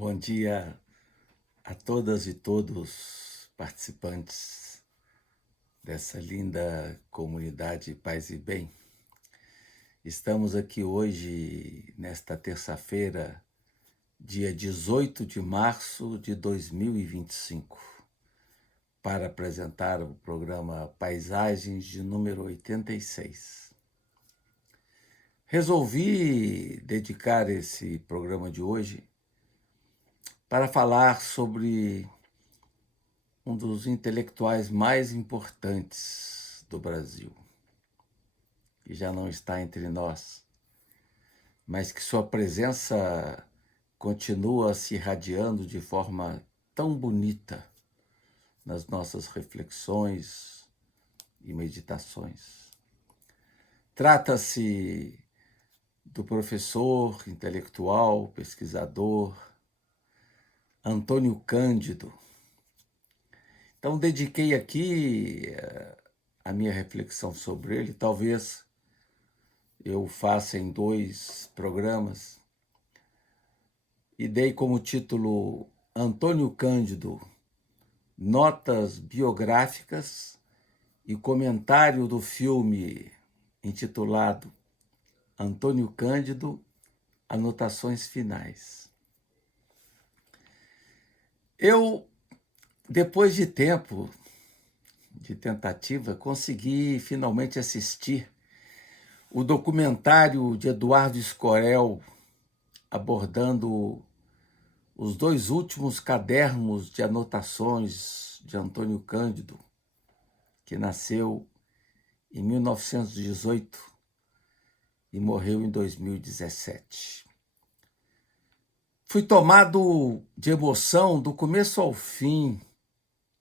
Bom dia a todas e todos participantes dessa linda comunidade Paz e Bem. Estamos aqui hoje, nesta terça-feira, dia 18 de março de 2025, para apresentar o programa Paisagens de número 86. Resolvi dedicar esse programa de hoje para falar sobre um dos intelectuais mais importantes do Brasil, que já não está entre nós, mas que sua presença continua se irradiando de forma tão bonita nas nossas reflexões e meditações. Trata-se do professor, intelectual, pesquisador, Antônio Cândido. Então, dediquei aqui a minha reflexão sobre ele. Talvez eu faça em 2 programas. E dei como título Antônio Cândido, Notas Biográficas e Comentário do filme intitulado Antônio Cândido, Anotações Finais. Eu, depois de tempo de tentativa, consegui finalmente assistir o documentário de Eduardo Escorel abordando os 2 últimos cadernos de anotações de Antônio Cândido, que nasceu em 1918 e morreu em 2017. Fui tomado de emoção do começo ao fim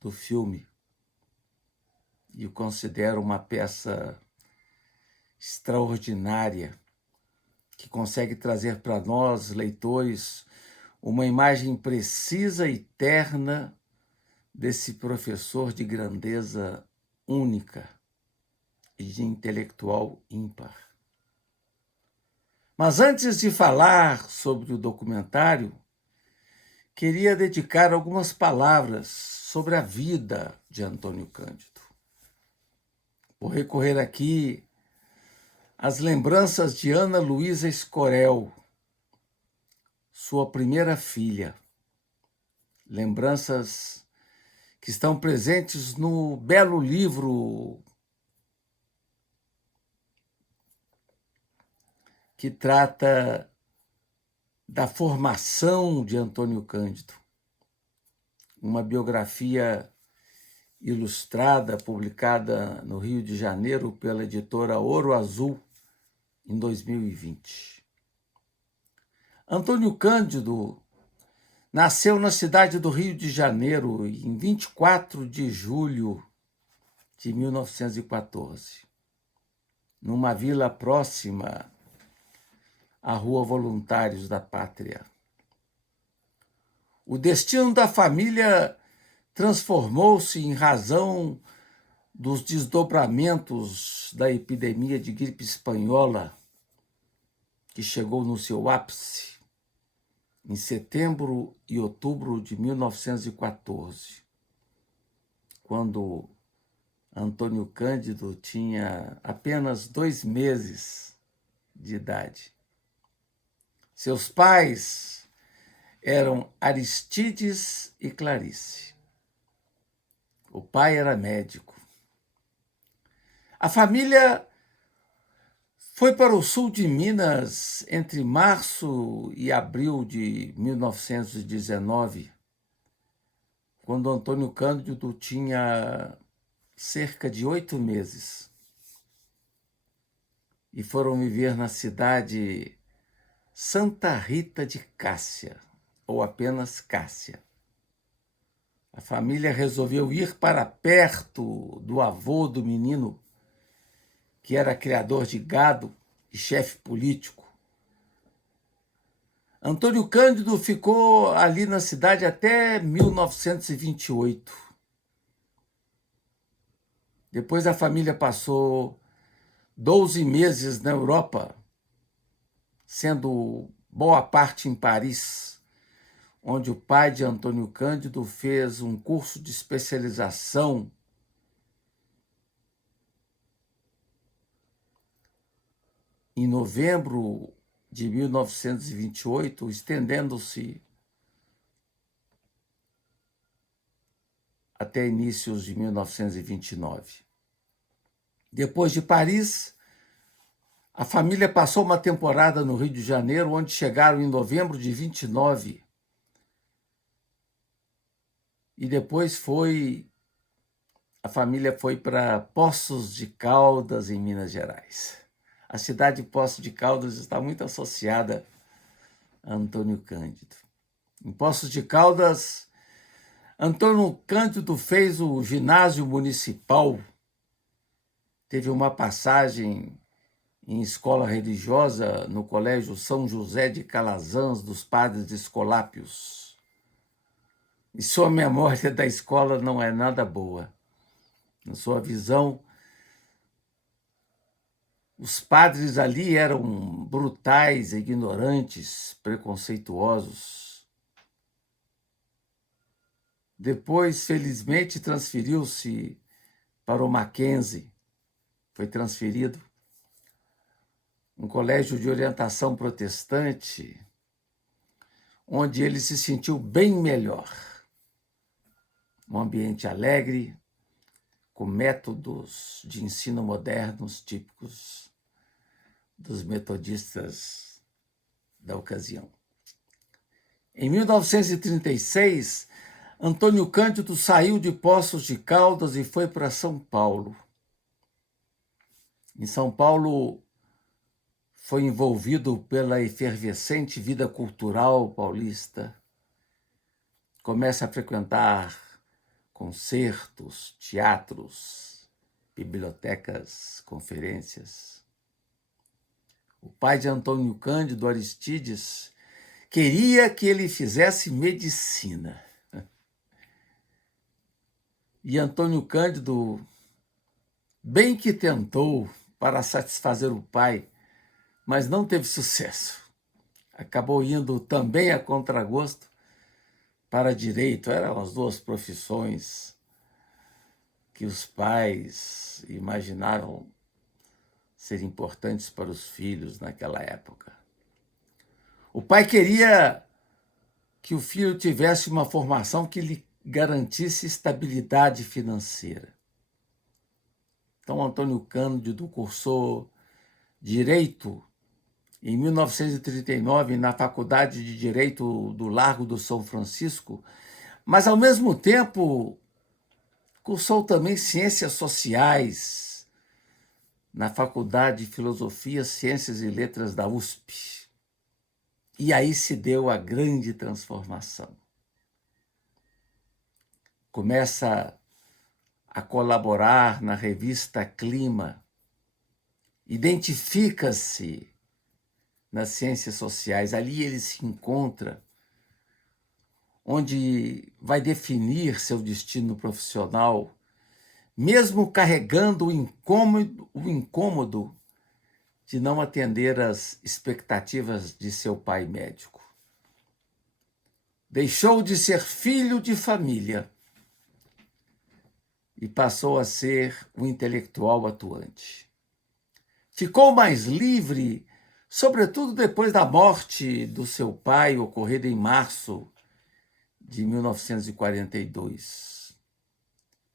do filme e o considero uma peça extraordinária que consegue trazer para nós, leitores, uma imagem precisa e terna desse professor de grandeza única e de intelectual ímpar. Mas antes de falar sobre o documentário, queria dedicar algumas palavras sobre a vida de Antônio Cândido. Vou recorrer aqui às lembranças de Ana Luísa Escorel, sua primeira filha. Lembranças que estão presentes no belo livro que trata da formação de Antônio Cândido, uma biografia ilustrada, publicada no Rio de Janeiro pela editora Ouro Azul, em 2020. Antônio Cândido nasceu na cidade do Rio de Janeiro em 24 de julho de 1914, numa vila próxima à Rua Voluntários da Pátria. O destino da família transformou-se em razão dos desdobramentos da epidemia de gripe espanhola, que chegou no seu ápice em setembro e outubro de 1914, quando Antônio Cândido tinha apenas 2 meses de idade. Seus pais eram Aristides e Clarice. O pai era médico. A família foi para o sul de Minas entre março e abril de 1919, quando Antônio Cândido tinha cerca de 8 meses. E foram viver na cidade Santa Rita de Cássia, ou apenas Cássia. A família resolveu ir para perto do avô do menino, que era criador de gado e chefe político. Antônio Cândido ficou ali na cidade até 1928. Depois a família passou 12 meses na Europa, sendo boa parte em Paris, onde o pai de Antônio Cândido fez um curso de especialização em novembro de 1928, estendendo-se até inícios de 1929. Depois de Paris, a família passou uma temporada no Rio de Janeiro, onde chegaram em novembro de 29. E depois a família foi para Poços de Caldas, em Minas Gerais. A cidade de Poços de Caldas está muito associada a Antônio Cândido. Em Poços de Caldas, Antônio Cândido fez o ginásio municipal, teve uma passagem em escola religiosa no Colégio São José de Calazans, dos Padres Escolápios. E sua memória da escola não é nada boa. Na sua visão, os padres ali eram brutais, ignorantes, preconceituosos. Depois, felizmente, transferiu-se para o Mackenzie. Foi transferido. Um colégio de orientação protestante, onde ele se sentiu bem melhor. Um ambiente alegre, com métodos de ensino modernos típicos dos metodistas da ocasião. Em 1936, Antônio Cândido saiu de Poços de Caldas e foi para São Paulo. Em São Paulo, foi envolvido pela efervescente vida cultural paulista. Começa a frequentar concertos, teatros, bibliotecas, conferências. O pai de Antônio Cândido, Aristides, queria que ele fizesse medicina. E Antônio Cândido, bem que tentou para satisfazer o pai, mas não teve sucesso. Acabou indo também a contragosto para direito. Eram as duas profissões que os pais imaginavam ser importantes para os filhos naquela época. O pai queria que o filho tivesse uma formação que lhe garantisse estabilidade financeira. Então, Antônio Cândido cursou Direito em 1939 na Faculdade de Direito do Largo do São Francisco, mas, ao mesmo tempo, cursou também Ciências Sociais na Faculdade de Filosofia, Ciências e Letras da USP. E aí se deu a grande transformação. Começa a colaborar na revista Clima, identifica-se nas ciências sociais, ali ele se encontra, onde vai definir seu destino profissional, mesmo carregando o incômodo de não atender às expectativas de seu pai médico. Deixou de ser filho de família e passou a ser um intelectual atuante. Ficou mais livre, sobretudo depois da morte do seu pai, ocorrida em março de 1942.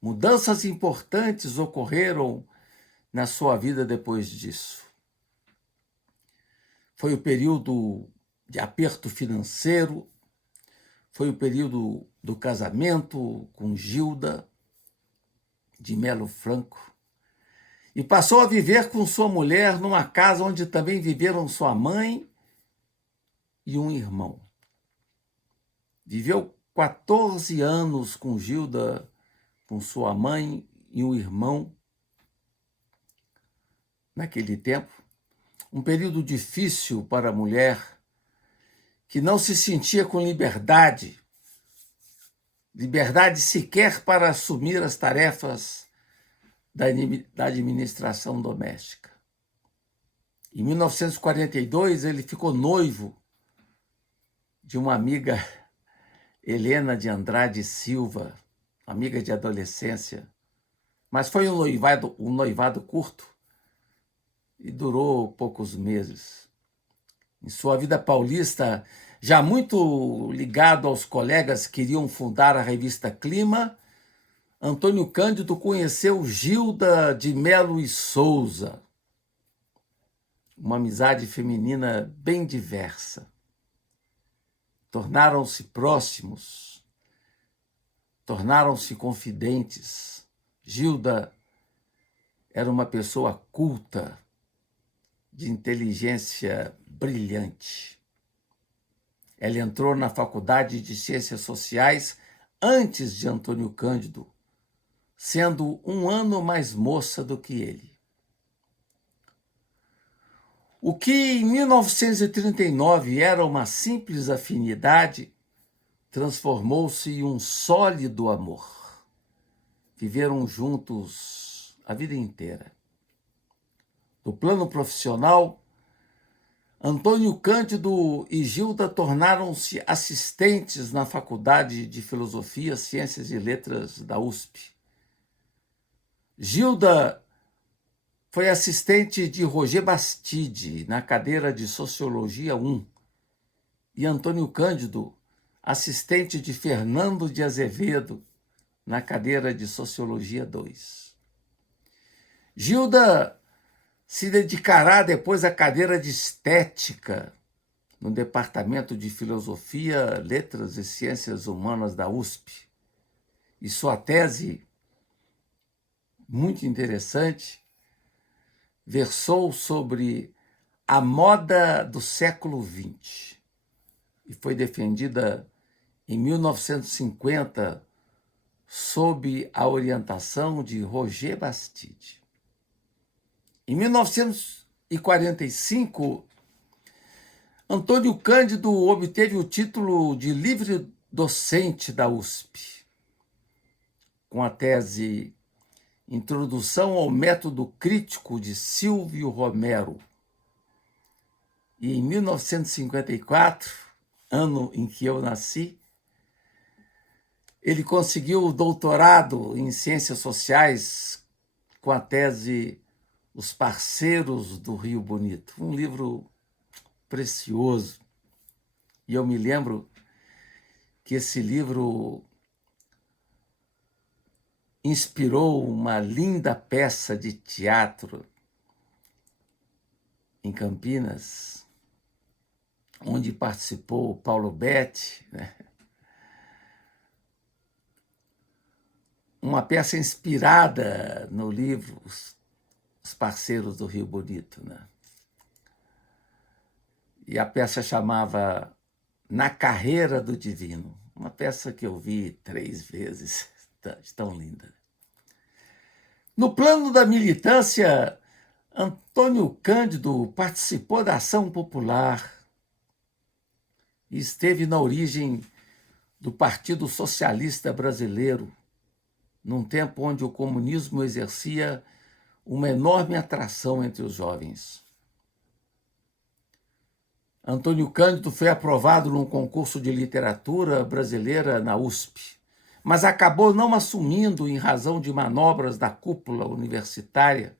Mudanças importantes ocorreram na sua vida depois disso. Foi o período de aperto financeiro, foi o período do casamento com Gilda de Melo Franco, e passou a viver com sua mulher numa casa onde também viveram sua mãe e um irmão. Viveu 14 anos com Gilda, com sua mãe e um irmão. Naquele tempo, um período difícil para a mulher que não se sentia com liberdade sequer para assumir as tarefas da administração doméstica. Em 1942, ele ficou noivo de uma amiga Helena de Andrade Silva, amiga de adolescência, mas foi um noivado curto e durou poucos meses. Em sua vida paulista, já muito ligado aos colegas que iriam fundar a revista Clima, Antônio Cândido conheceu Gilda de Melo e Souza, uma amizade feminina bem diversa. Tornaram-se próximos, tornaram-se confidentes. Gilda era uma pessoa culta, de inteligência brilhante. Ela entrou na Faculdade de Ciências Sociais antes de Antônio Cândido, sendo um ano mais moça do que ele. O que em 1939 era uma simples afinidade, transformou-se em um sólido amor. Viveram juntos a vida inteira. No plano profissional, Antônio Cândido e Gilda tornaram-se assistentes na Faculdade de Filosofia, Ciências e Letras da USP. Gilda foi assistente de Roger Bastide na cadeira de Sociologia 1 e Antônio Cândido, assistente de Fernando de Azevedo na cadeira de Sociologia 2. Gilda se dedicará depois à cadeira de Estética no Departamento de Filosofia, Letras e Ciências Humanas da USP. E sua tese, muito interessante, versou sobre a moda do século XX e foi defendida em 1950 sob a orientação de Roger Bastide. Em 1945, Antônio Cândido obteve o título de livre docente da USP, com a tese Introdução ao Método Crítico de Silvio Romero. E em 1954, ano em que eu nasci, ele conseguiu o doutorado em Ciências Sociais com a tese Os Parceiros do Rio Bonito, um livro precioso. E eu me lembro que esse livro inspirou uma linda peça de teatro em Campinas, onde participou Paulo Betti, né? Uma peça inspirada no livro Os Parceiros do Rio Bonito, né? E a peça chamava Na Carreira do Divino, uma peça que eu vi 3 vezes, tão linda. No plano da militância, Antônio Cândido participou da Ação Popular e esteve na origem do Partido Socialista Brasileiro, num tempo onde o comunismo exercia uma enorme atração entre os jovens. Antônio Cândido foi aprovado num concurso de literatura brasileira na USP, mas acabou não assumindo em razão de manobras da cúpula universitária,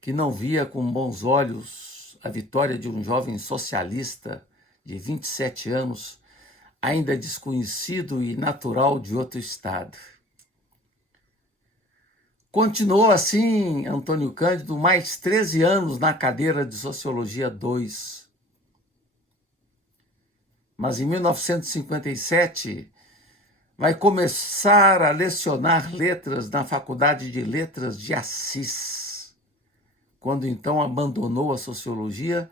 que não via com bons olhos a vitória de um jovem socialista de 27 anos, ainda desconhecido e natural de outro estado. Continuou assim Antônio Cândido mais 13 anos na cadeira de Sociologia 2. Mas em 1957 vai começar a lecionar letras na Faculdade de Letras de Assis, quando então abandonou a sociologia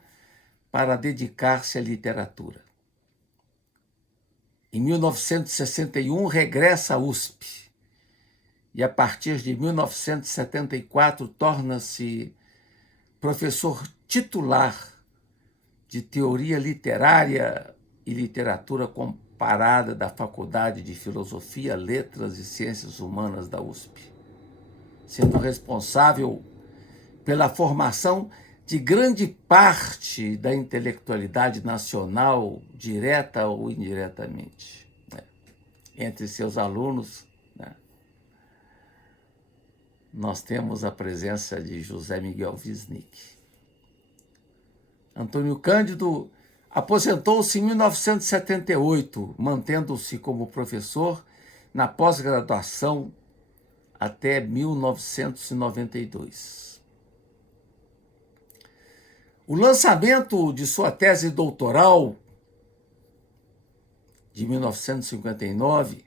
para dedicar-se à literatura. Em 1961 regressa à USP e a partir de 1974 torna-se professor titular de Teoria Literária e Literatura Comparada da Faculdade de Filosofia, Letras e Ciências Humanas da USP, sendo responsável pela formação de grande parte da intelectualidade nacional, direta ou indiretamente. entre seus alunos, né, nós temos a presença de José Miguel Wisnik. Antônio Cândido aposentou-se em 1978, mantendo-se como professor na pós-graduação até 1992. O lançamento de sua tese doutoral, de 1959,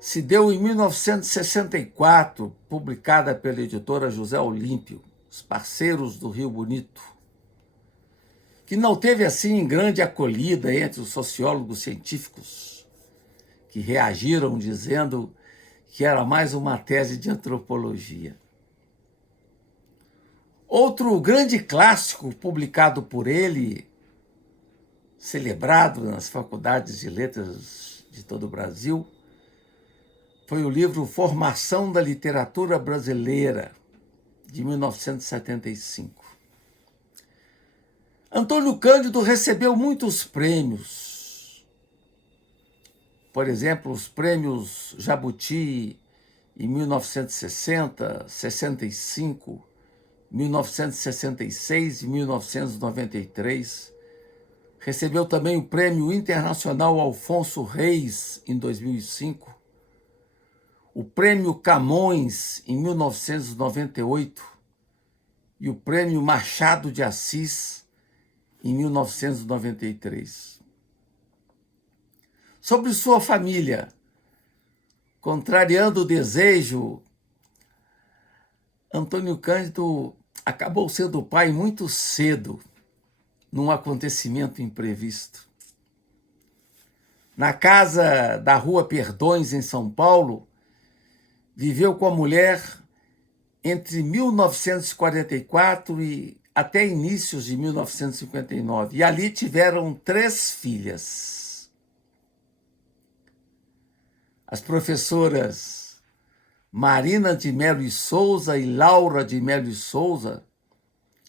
se deu em 1964, publicada pela editora José Olímpio, Os Parceiros do Rio Bonito, que não teve assim grande acolhida entre os sociólogos científicos, que reagiram dizendo que era mais uma tese de antropologia. Outro grande clássico publicado por ele, celebrado nas faculdades de letras de todo o Brasil, foi o livro Formação da Literatura Brasileira, de 1975. Antônio Cândido recebeu muitos prêmios. Por exemplo, os prêmios Jabuti em 1960, 65, 1966 e 1993. Recebeu também o Prêmio Internacional Alfonso Reis, em 2005. O Prêmio Camões, em 1998. E o Prêmio Machado de Assis, em 1993. Sobre sua família, contrariando o desejo, Antônio Cândido acabou sendo pai muito cedo, num acontecimento imprevisto. Na casa da Rua Perdões, em São Paulo, viveu com a mulher entre 1944 e até inícios de 1959. E ali tiveram 3 filhas. As professoras Marina de Mello e Souza e Laura de Mello e Souza,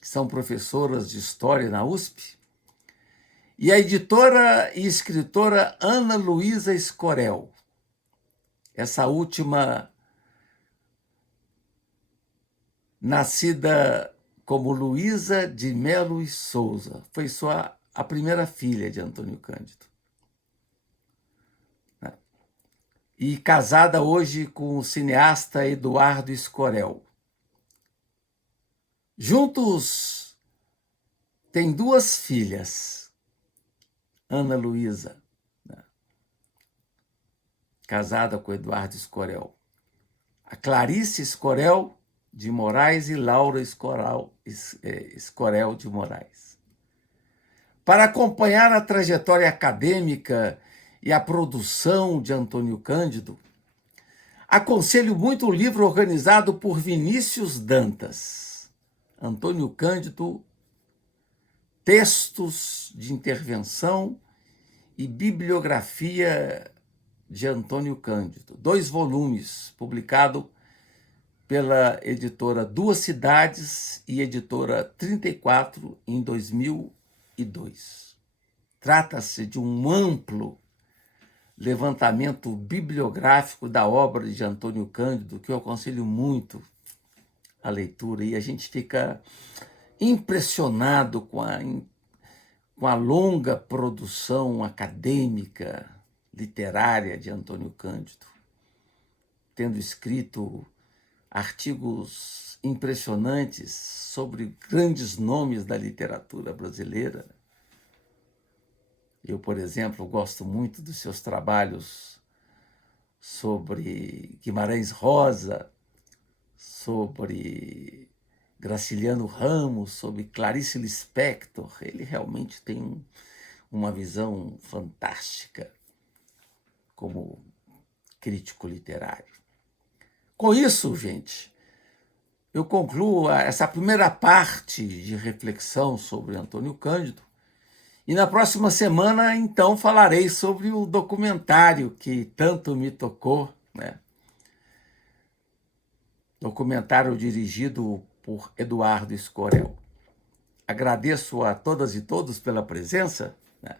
que são professoras de História na USP, e a editora e escritora Ana Luísa Escorel. Essa última, nascida como Luísa de Mello e Souza, foi a primeira filha de Antônio Cândido. E casada hoje com o cineasta Eduardo Escorel. Juntos, têm 2 filhas, Ana Luísa, né, casada com Eduardo Escorel, a Clarice Escorel de Moraes e Laura Escorel de Moraes. Para acompanhar a trajetória acadêmica e a produção de Antônio Cândido, aconselho muito o livro organizado por Vinícius Dantas, Antônio Cândido, Textos de Intervenção e Bibliografia de Antônio Cândido, 2 volumes, publicado pela editora Duas Cidades e editora 34 em 2002. Trata-se de um amplo levantamento bibliográfico da obra de Antônio Cândido, que eu aconselho muito a leitura, e a gente fica impressionado com a longa produção acadêmica, literária de Antônio Cândido, tendo escrito artigos impressionantes sobre grandes nomes da literatura brasileira. Eu, por exemplo, gosto muito dos seus trabalhos sobre Guimarães Rosa, sobre Graciliano Ramos, sobre Clarice Lispector. Ele realmente tem uma visão fantástica como crítico literário. Com isso, gente, eu concluo essa primeira parte de reflexão sobre Antônio Cândido. E na próxima semana, então, falarei sobre o documentário que tanto me tocou, né? Documentário dirigido por Eduardo Escorel. Agradeço a todas e todos pela presença, né?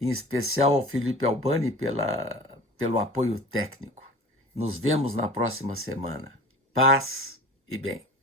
Em especial ao Felipe Albani pela pelo apoio técnico. Nos vemos na próxima semana. Paz e bem.